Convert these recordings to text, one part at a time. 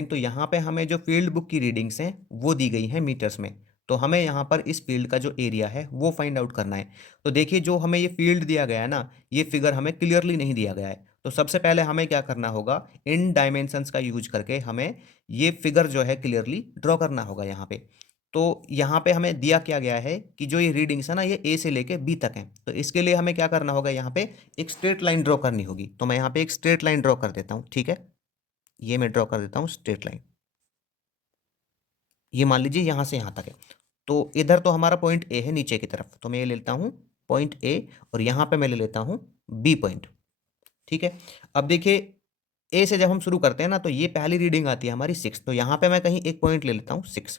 तो यहाँ पे हमें जो फील्ड बुक की रीडिंग्स हैं वो दी गई हैं मीटर्स में। तो हमें यहाँ पर इस फील्ड का जो एरिया है वो फाइंड आउट करना है। तो देखिए जो हमें ये फील्ड दिया गया है ना, ये फिगर हमें क्लियरली नहीं दिया गया है। तो सबसे पहले हमें क्या करना होगा, इन डायमेंशंस का यूज करके हमें ये फिगर जो है क्लियरली ड्रॉ करना होगा यहाँ पे। तो यहाँ पे हमें दिया क्या गया है कि जो ये रीडिंग्स है ना, ये ए से लेके बी तक है। तो इसके लिए हमें क्या करना होगा, यहाँ पे एक स्ट्रेट लाइन ड्रॉ करनी होगी। तो मैं यहाँ पे एक स्ट्रेट लाइन ड्रॉ कर देता हूँ, ठीक है। ये मैं ड्रॉ कर देता हूँ स्ट्रेट लाइन। ये मान लीजिए यहाँ से यहाँ तक है। तो इधर तो हमारा पॉइंट ए है नीचे की तरफ, तो मैं ये ले लेता हूँ पॉइंट ए, और यहाँ पे मैं ले लेता हूँ बी पॉइंट, ठीक है। अब देखिए ए से जब हम शुरू करते हैं ना, तो ये पहली रीडिंग आती है हमारी 6। तो यहाँ पे मैं कहीं एक पॉइंट ले लेता हूँ 6,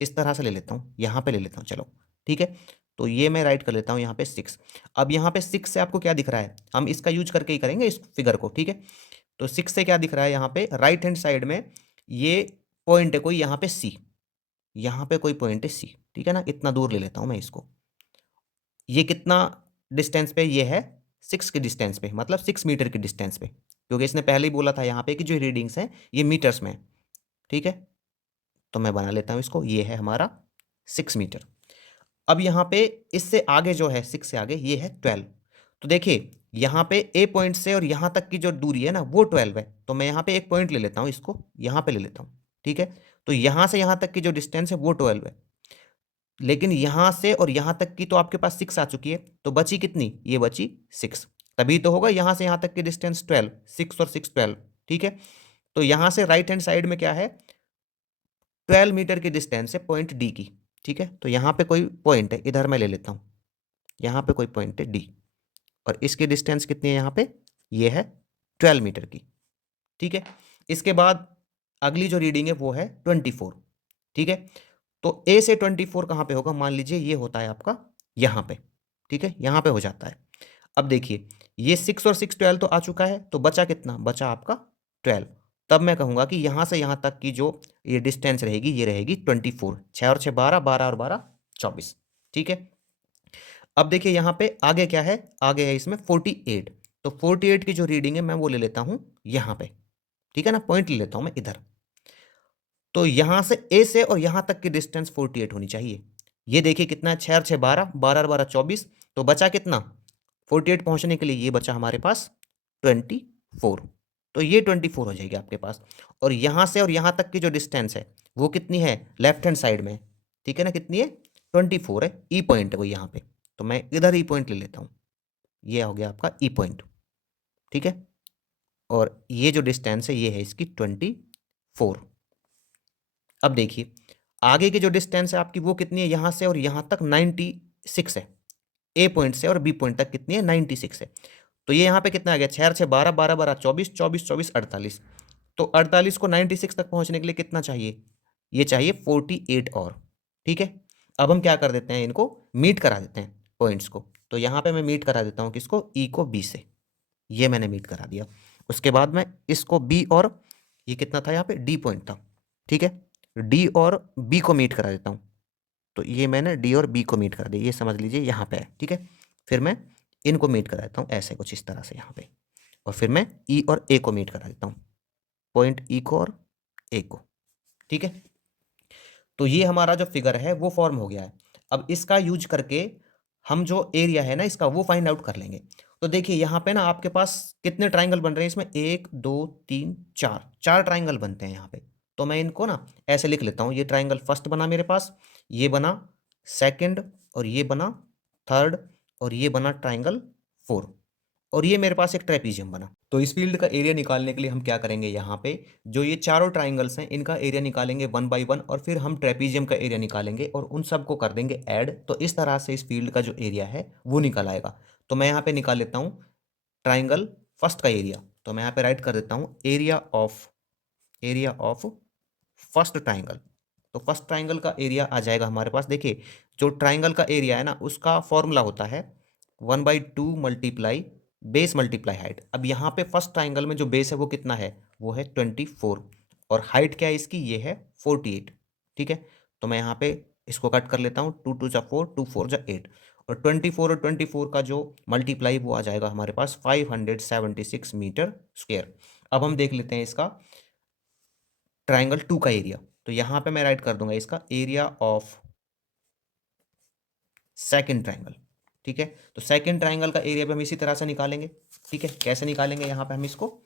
इस तरह से ले लेता हूँ, यहाँ पे ले लेता हूँ, चलो ठीक है। तो ये मैं राइट कर लेता हूँ यहाँ पे 6। अब यहाँ पे 6 से आपको क्या दिख रहा है, हम इसका यूज करके ही करेंगे इस फिगर को, ठीक है। तो 6 से क्या दिख रहा है, यहाँ पे राइट हैंड साइड में ये पॉइंट है कोई, यहाँ पे सी, यहाँ पे कोई पॉइंट है सी, ठीक है ना। इतना दूर ले लेता हूँ मैं इसको। ये कितना डिस्टेंस पे, ये है 6 के डिस्टेंस पे, मतलब 6 मीटर के डिस्टेंस पे, क्योंकि इसने पहले ही बोला था यहाँ पे कि जो रीडिंग्स हैं ये मीटर्स में, ठीक है। तो मैं बना लेता हूँ इसको, ये है हमारा 6 मीटर। अब यहाँ पे इससे आगे जो है, 6 से आगे ये है 12। तो देखिए यहाँ पे ए पॉइंट से और यहाँ तक की जो दूरी है ना वो 12 है। तो मैं यहाँ पे एक पॉइंट ले लेता हूँ, इसको यहाँ पे ले लेता हूँ, ठीक है। तो यहाँ से यहाँ तक की जो डिस्टेंस है वो 12 है। लेकिन यहां से और यहां तक की तो आपके पास 6 आ चुकी है, तो बची कितनी, ये बची 6। तभी तो होगा यहां से यहां तक की डिस्टेंस 12, 6 और 6 12, ठीक है। तो यहां से राइट हैंड साइड में क्या है, 12 मीटर की डिस्टेंस है पॉइंट डी की, ठीक है। तो यहां पे कोई पॉइंट है, इधर मैं ले लेता हूं, यहां पे कोई पॉइंट है डी, और इसकी डिस्टेंस कितनी है यहाँ पे, ये है 12 मीटर की, ठीक है। इसके बाद अगली जो रीडिंग है वो है 24, ठीक है। तो ए से 24 कहाँ पे होगा, मान लीजिए ये होता है आपका यहाँ पे, ठीक है, यहाँ पे हो जाता है। अब देखिए ये 6 और 6 12 तो आ चुका है, तो बचा कितना, बचा आपका 12। तब मैं कहूँगा कि यहाँ से यहाँ तक की जो ये डिस्टेंस रहेगी, ये रहेगी 24। 6 और 6 12, 12 और 12 24, ठीक है। अब देखिए यहाँ पे आगे क्या है, आगे है इसमें 48। तो 48 की जो रीडिंग है मैं वो ले लेता हूँ यहाँ पे, ठीक है ना, पॉइंट ले लेता हूँ मैं इधर। तो यहां से ए से और यहां तक की डिस्टेंस 48 होनी चाहिए। ये देखिए कितना है, 6 और 6 12, 12 और 12 24। तो बचा कितना, 48 पहुंचने के लिए ये बचा हमारे पास 24। तो ये 24 हो जाएगी आपके पास। और यहां से और यहां तक की जो डिस्टेंस है वो कितनी है, लेफ्ट हैंड साइड में, ठीक है ना, कितनी है, 24 है। ई पॉइंट है वो यहाँ पे, तो मैं इधर ई पॉइंट ले लेता हूँ। ये हो गया आपका ई पॉइंट, ठीक है। और ये जो डिस्टेंस है ये है इसकी 24। अब देखिए आगे की जो डिस्टेंस है आपकी वो कितनी है, यहां से और यहां तक 96 है। ए पॉइंट से और बी पॉइंट तक कितनी है, 96 है। तो ये यहाँ पे कितना आ गया, 6 6 12, 12 12 24, 24 24 48। तो 48 को 96 तक पहुंचने के लिए कितना चाहिए, ये चाहिए 48 और, ठीक है। अब हम क्या कर देते हैं, इनको मीट करा देते हैं पॉइंट्स को। तो यहाँ पे मैं मीट करा देता हूँ किसको, ई को बी से। ये मैंने मीट करा दिया। उसके बाद मैं इसको बी और ये कितना था यहाँ पे, डी पॉइंट था, ठीक है, डी और बी को मीट करा देता हूँ। तो ये मैंने डी और बी को मीट कर दिया, ये समझ लीजिए यहाँ पे है, ठीक है। फिर मैं इनको मीट करा देता हूँ ऐसे कुछ इस तरह से यहाँ पे, और फिर मैं ई और ए को मीट करा देता हूँ, पॉइंट ई को और ए को, ठीक है। तो ये हमारा जो फिगर है वो फॉर्म हो गया है। अब इसका यूज करके हम जो एरिया है ना इसका वो फाइंड आउट कर लेंगे। तो देखिए यहाँ पे ना आपके पास कितने ट्राइंगल बन रहे हैं इसमें, 1 2 3 4, 4 ट्राइंगल बनते हैं यहाँ पे। तो मैं इनको ना ऐसे लिख लेता हूँ, ये ट्राइंगल फर्स्ट बना मेरे पास, ये बना सेकंड, और ये बना थर्ड, और ये बना ट्राइंगल 4, और ये मेरे पास एक ट्रेपीजियम बना। तो इस फील्ड का एरिया निकालने के लिए हम क्या करेंगे, यहाँ पे जो ये चारों ट्राइंगल्स हैं इनका एरिया निकालेंगे 1 बाई 1, और फिर हम ट्रेपीजियम का एरिया निकालेंगे और उन सबको कर देंगे ऐड। तो इस तरह से इस फील्ड का जो एरिया है वो निकल आएगा। तो मैं यहाँ पे निकाल लेता हूँ ट्राइंगल फर्स्ट का एरिया। तो मैं यहाँ पे राइट कर देता हूँ एरिया ऑफ फर्स्ट ट्राइंगल। तो फर्स्ट ट्राइंगल का एरिया आ जाएगा हमारे पास। देखिए जो ट्राइंगल का एरिया है ना उसका फॉर्मूला होता है 1/2 मल्टीप्लाई बेस मल्टीप्लाई हाइट। अब यहाँ पे फर्स्ट ट्राइंगल में जो बेस है वो कितना है, वो है 24, और हाइट क्या है इसकी, ये है 48, ठीक है। तो मैं यहाँ पे इसको कट कर लेता हूँ, 2 2 जा 4, 2 4 जा 8, और 24 और 24 का जो मल्टीप्लाई वो आ जाएगा हमारे पास 576 मीटर स्क्वायर। अब हम देख लेते हैं इसका ट्राइंगल 2 का एरिया। तो यहाँ पे मैं राइट कर दूंगा इसका एरिया ऑफ सेकंड ट्राइंगल। ठीक है, तो सेकंड ट्राइंगल का एरिया भी हम इसी तरह से निकालेंगे। ठीक है, कैसे निकालेंगे, यहाँ पे हम इसको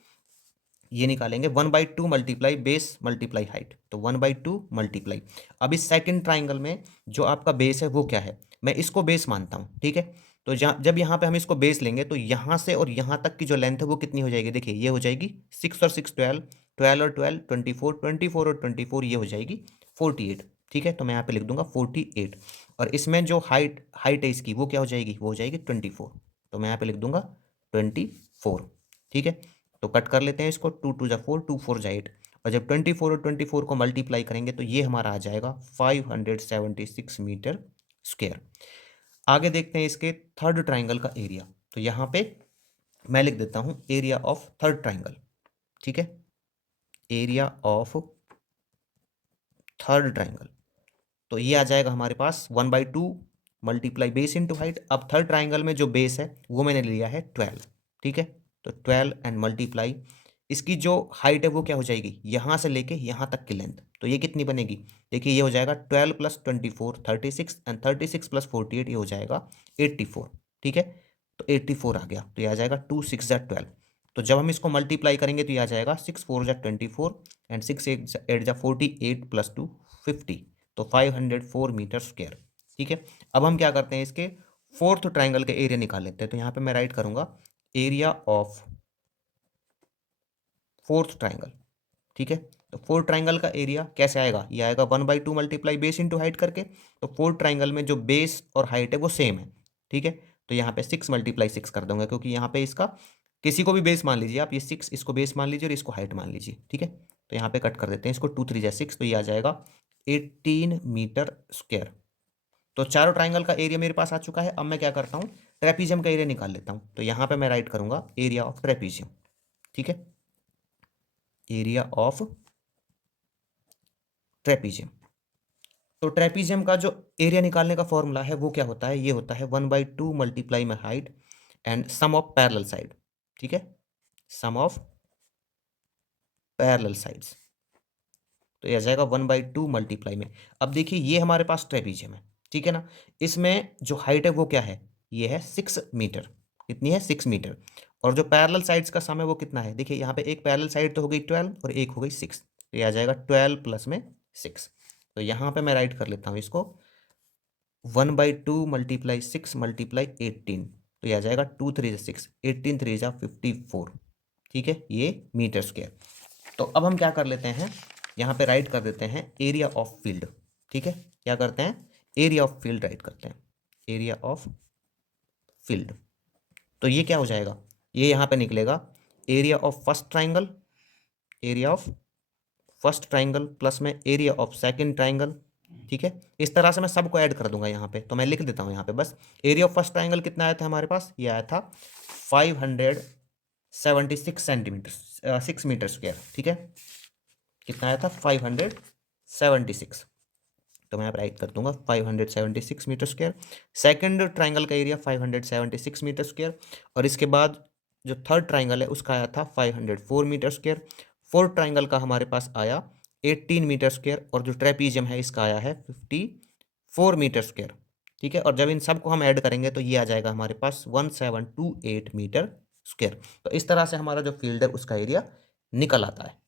ये निकालेंगे 1/2 मल्टीप्लाई बेस मल्टीप्लाई हाइट। तो 1/2 मल्टीप्लाई, अब इस सेकंड ट्राइंगल में जो आपका बेस है वो क्या है, मैं इसको बेस मानता हूँ। ठीक है, तो जब यहाँ पे हम इसको बेस लेंगे तो यहाँ से और यहाँ तक की जो लेंथ है वो कितनी हो जाएगी, देखिए ये हो जाएगी 6 और 6 12, 12 और 12 24, 24 और 24 ये हो जाएगी 48। ठीक है, तो मैं यहाँ पे लिख दूंगा 48। और इसमें जो हाइट हाइट है इसकी वो क्या हो जाएगी, वो हो जाएगी 24। तो मैं यहाँ पे लिख दूंगा 24। ठीक है, तो कट कर लेते हैं इसको, 2 2 जा 4, 2 4 जा 8। और जब 24 और 24 को मल्टीप्लाई करेंगे तो ये हमारा आ जाएगा 576 मीटर स्क्वायर। आगे देखते हैं इसके थर्ड ट्राइंगल का एरिया। तो यहाँ पे मैं लिख देता हूँ एरिया ऑफ थर्ड ट्राइंगल। ठीक है, एरिया ऑफ थर्ड ट्राइंगल, तो ये आ जाएगा हमारे पास 1/2 मल्टीप्लाई बेस इंटू हाइट। अब थर्ड ट्राइंगल में जो बेस है वो मैंने लिया है 12। ठीक है, तो 12 एंड मल्टीप्लाई इसकी जो हाइट है वो क्या हो जाएगी, यहाँ से लेके यहाँ तक की लेंथ। तो ये कितनी बनेगी, देखिए ये हो जाएगा 12 + 24 36 एंड 36 + 48 ये हो जाएगा 84। ठीक है, तो 84 आ गया, तो ये आ जाएगा 2 6 जा 12। तो जब हम इसको मल्टीप्लाई करेंगे तो ये आ जाएगा 6 4 जा 24 एंड 6 8 जा 48 + 2 50। तो 504 मीटर स्क्वायर। ठीक है, अब हम क्या करते हैं इसके फोर्थ ट्राइंगल के एरिया निकाल लेते हैं। तो यहाँ पे मैं राइट करूंगा एरिया ऑफ फोर्थ ट्राइंगल। ठीक है, तो फोर्थ ट्राइंगल का एरिया कैसे आएगा, ये आएगा 1/2 मल्टीप्लाई बेस इंटू हाइट करके। तो फोर्थ ट्राइंगल में जो बेस और हाइट है वो सेम है। ठीक है, तो यहाँ पे 6 × 6 कर दूंगा, क्योंकि यहाँ पे इसका किसी को भी बेस मान लीजिए आप, ये 6 इसको बेस मान लीजिए और इसको हाइट मान लीजिए। ठीक है, तो यहाँ पे कट कर देते हैं इसको, 2 3 जा 6, तो ये आ जाएगा 18 मीटर स्क्वायर। तो चारों ट्राइंगल का एरिया मेरे पास आ चुका है। अब मैं क्या करता हूँ, ट्रेपीजियम का एरिया निकाल लेता हूँ। तो यहाँ पे मैं राइट करूंगा एरिया ऑफ ट्रेपीजियम। ठीक है, एरिया ऑफ ट्रेपीजियम। तो ट्रेपीजियम का जो एरिया निकालने का फॉर्मूला है वो क्या होता है, ये होता है 1/2 मल्टीप्लाई में height and sum of parallel side. ठीक है, सम ऑफ पैरेलल साइड्स, तो ये आ जाएगा 1/2 मल्टीप्लाई में। अब देखिए ये हमारे पास ट्रेपीजियम है। ठीक है ना, इसमें जो हाइट है वो क्या है, ये है 6 मीटर। कितनी है, 6 मीटर। और जो पैरेलल साइड्स का सम है वो कितना है, देखिए यहाँ पे एक पैरेलल साइड तो हो गई 12 और एक हो गई 6, तो ये आ जाएगा 12 + में 6। तो यहाँ पे मैं राइट कर लेता हूँ इसको 1/2 मल्टीप्लाई 6 मल्टीप्लाई 18। तो ये आ जाएगा 2 3 6, 18 3 54। ठीक है, ये मीटर स्क्वायर। तो अब हम क्या कर लेते हैं, यहाँ पे राइट कर देते हैं एरिया ऑफ फील्ड। ठीक है, क्या करते हैं, एरिया ऑफ फील्ड राइट करते हैं, एरिया ऑफ फील्ड। तो ये क्या हो जाएगा, ये यहाँ पे निकलेगा area of first triangle, area of first triangle plus में एरिया ऑफ सेकंड ट्राइंगल। ठीक है, इस तरह से मैं सबको ऐड कर दूंगा यहाँ पे। तो मैं लिख देता हूँ यहाँ पे बस, एरिया ऑफ फर्स्ट ट्राइंगल कितना आया था हमारे पास, ये आया था 576 सेंटीमीटर 6 मीटर स्क्वायर। ठीक है, कितना आया था 576। तो मैं यहाँ राइट कर दूंगा 576 मीटर स्क्वायर। सेकंड ट्राइंगल का एरिया 576 मीटर स्क्वायर। और इसके बाद जो थर्ड ट्राइंगल है उसका आया था 504 मीटर स्क्वायर। फोर्थ ट्राइंगल का हमारे पास आया 18 मीटर स्क्वायर। और जो ट्रेपीजियम है इसका आया है 54 मीटर स्क्वायर। ठीक है, और जब इन सबको हम ऐड करेंगे तो ये आ जाएगा हमारे पास 1728 मीटर स्क्वायर। तो इस तरह से हमारा जो फील्ड है उसका एरिया निकल आता है।